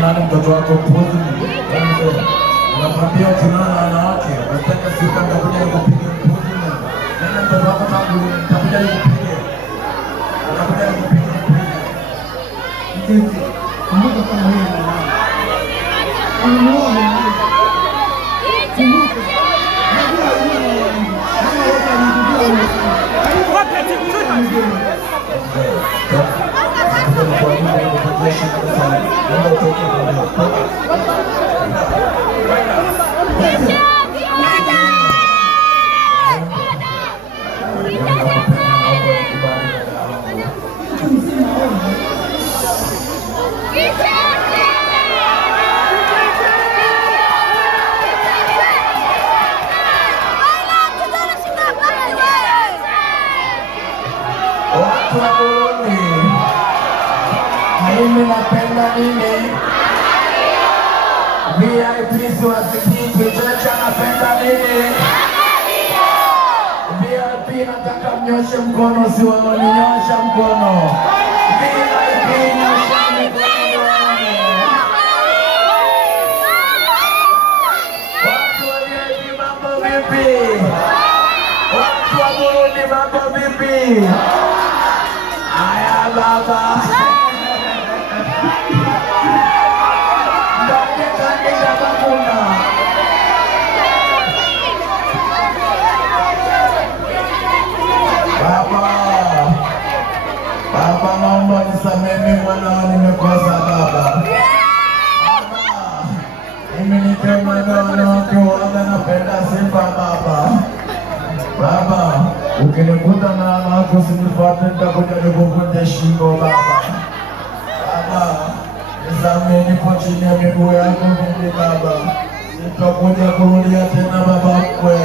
Nani mtoto wako mpuzi? Unamwambia ukinana wanawake, unataka siku nitakuja nikupigie mpuzi. Nani mtoto wako nitakuja nikupigie? Nitakuja nikupigie mpuzi. Kumbuka kama wewe ni mama. Unaona? Mimi napenda nini? VIP wasikii Kicheche napenda nini? VIP nataka mnyoshe mkono, si wanaonyosha mkono. VIP nyosha mkono. Watu wa VIP mambo vipi? Watu wa Burundi mambo vipi? Aya baba. Baba naomba nisamehe mwanao nimekosa baba. Mimi ni kama wanawake wanga napenda sifa baba. Baba, ukinikuta na wanawake usinifuate nitakuja nikuvunje shingo baba. Baba, nisamehe nipo chini ya miguu yako mimi baba. Nitakuja kurudia tena baba mkwe.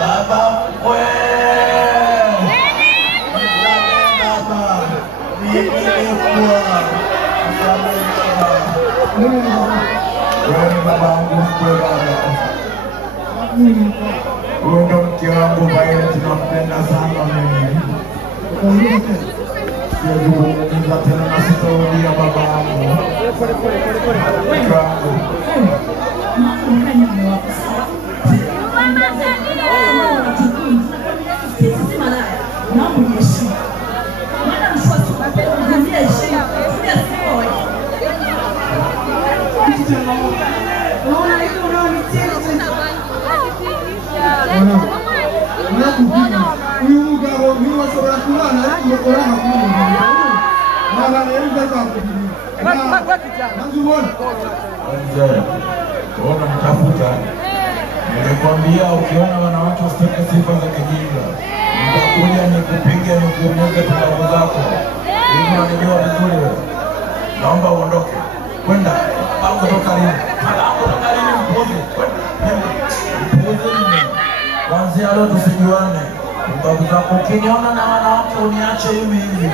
Baba mkwe. Wewe ni babangu mkwe baba. Wewe ndo mke wangu baile tunampenda sana mimi. Siwezi kuuliza tena na sitarudia babangu. Mke wangu. Ona mtafuta. Nilikwambia ukiona wanawake usitake sifa za kijinga. Nitakuja nikupige nikuumize pilau zako. Hivi unanijua vizuri wewe. Naomba uondoke. Kwenda. Au kutoka lini? Kutoka lini mpuzi? Mpuzi nini? Kuanzia leo tusijuane. Mbabu zako ukiniona na wanawake uniache hivi hivi.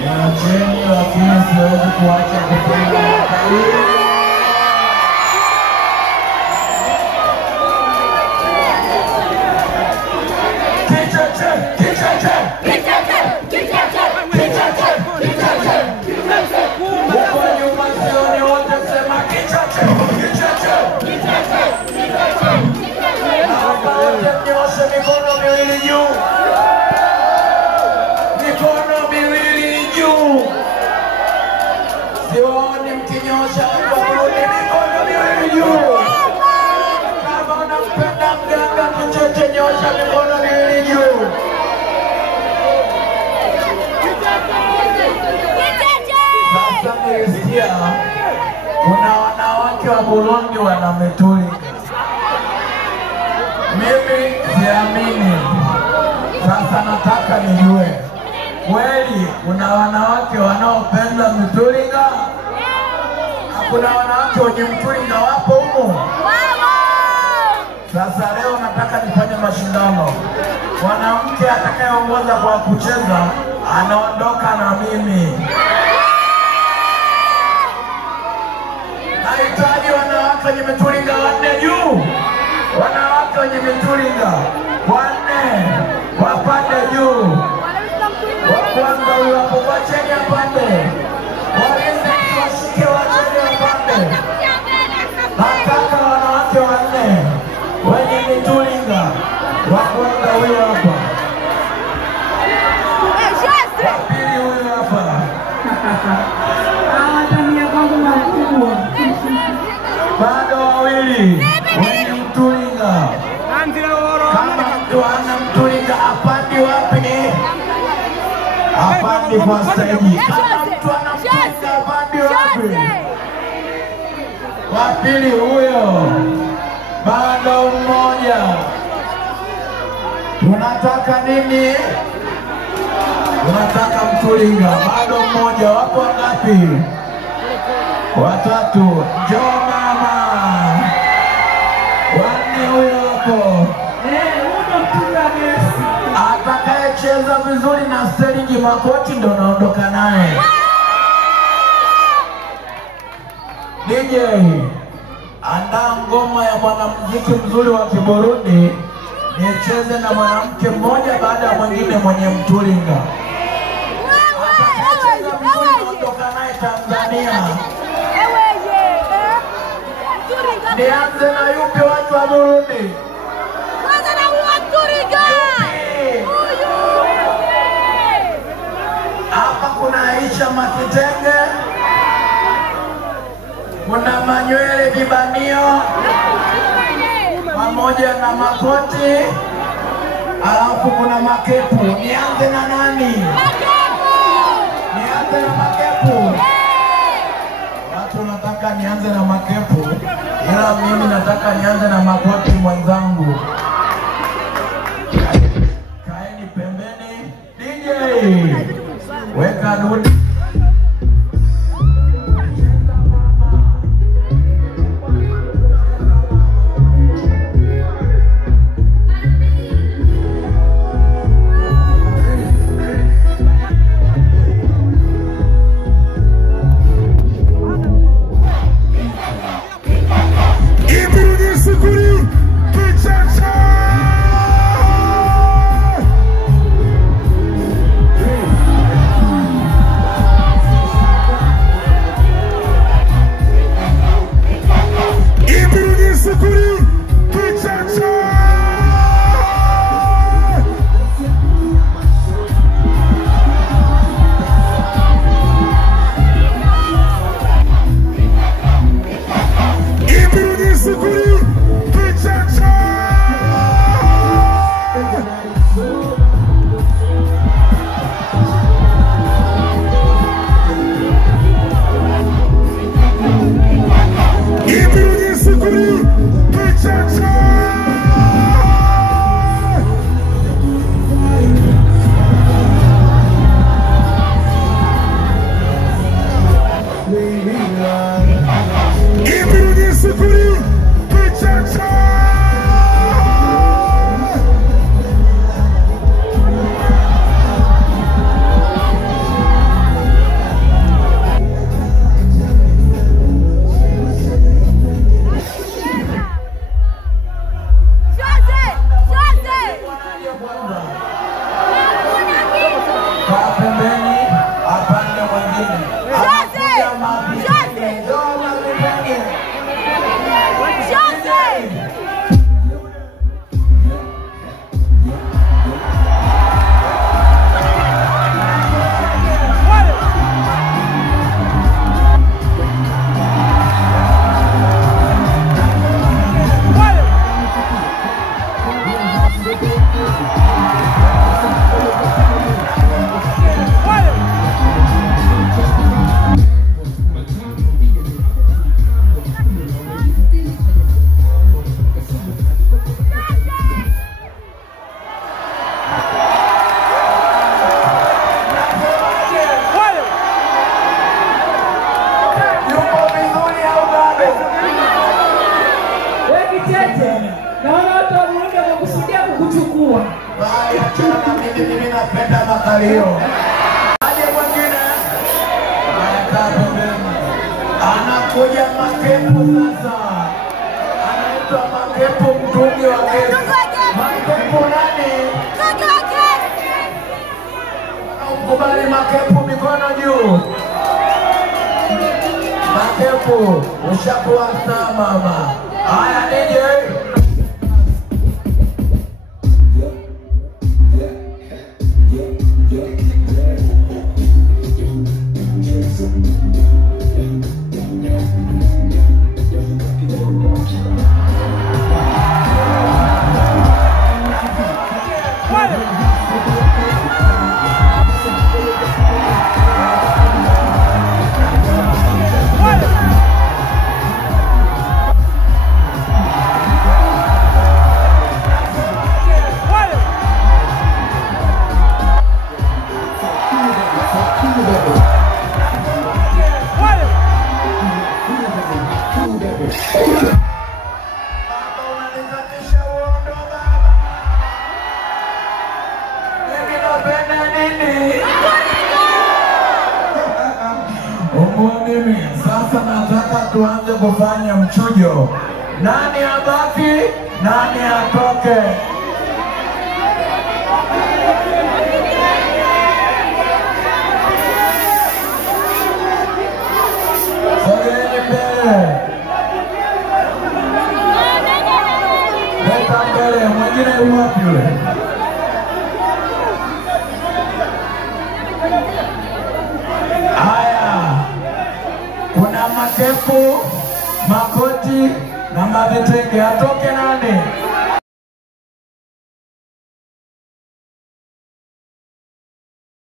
Niacheni lakini siwezi kuacha kupenda Kicheche, Kicheche, Kicheche, Kicheche, Kicheche. nyosha kwa Burundi mikono miwili juu. Kama unampenda mganga Kicheche nyosha mikono miwili juu. Sasa nilisikia kuna wanawake wa Burundi wana mituli. Mimi siamini. Sasa nataka nijue kweli kuna wanawake wanaopenda mitulinga? Kuna wanawake wenye mtulinga wapo humo? Sasa leo nataka nifanye mashindano. Mwanamke atakayeongoza kwa kucheza anaondoka na mimi. Nahitaji wanawake wenye mitulinga wanne juu. Wanawake wenye mitulinga wanne wapande juu. Wa kwanza huyo hapo, wacheni apande. Walinzi washike, wacheni apande. Nataka wanawake wanne wenye mitulinga. Wa kwanza huyo hapa. Wa pili huyo hapa. Bado wawili wenye mtulinga. Kama mtu ana mtulinga apandi wapi? Apandi kwa stage. Kama mtu ana mtulinga apandi wapi? Wa pili huyo. Bado mmoja. Tunataka nini? Tunataka mtulinga. Bado mmoja. Wapo ngapi? Watatu. Njoo mama. Wanne huyo hapo. Atakayecheza vizuri na stage makoti ndo naondoka naye. DJ, andaa ngoma ya mwanamuziki mzuri wa Kiburundi. Nicheze na mwanamke mmoja baada ya mwingine mwenye mtulinga. Atakayecheza vizuri naondoka naye Tanzania. Nianze na yupi watu wa Burundi? Kwanza na mtulinga. Hapa kuna Aisha Makitenge, kuna manywele vibanio pamoja na makoti, alafu kuna makepu. Nianze na nani? Nianze na makepu. Watu nataka nianze na makepu, ila mimi nataka nianze na makoti mwenzangu. Kaeni pembeni. DJ, weka dude. salio. Aje mwingine. Anakaa pembeni. Anakuja Makepo sasa. Anaitwa Makepo mtungi wa kesi. Makepo nani? Ukubali Makepo mikono juu. Makepo ushakuwa saa mama. Haya DJ. Sasa nataka tuanze kufanya mchujo. Nani abaki, nani atoke? Sogeni mbele. Leta mbele, mwingine wapi yule? Kuna Makepo, Makoti na Mavitenge. Atoke nani?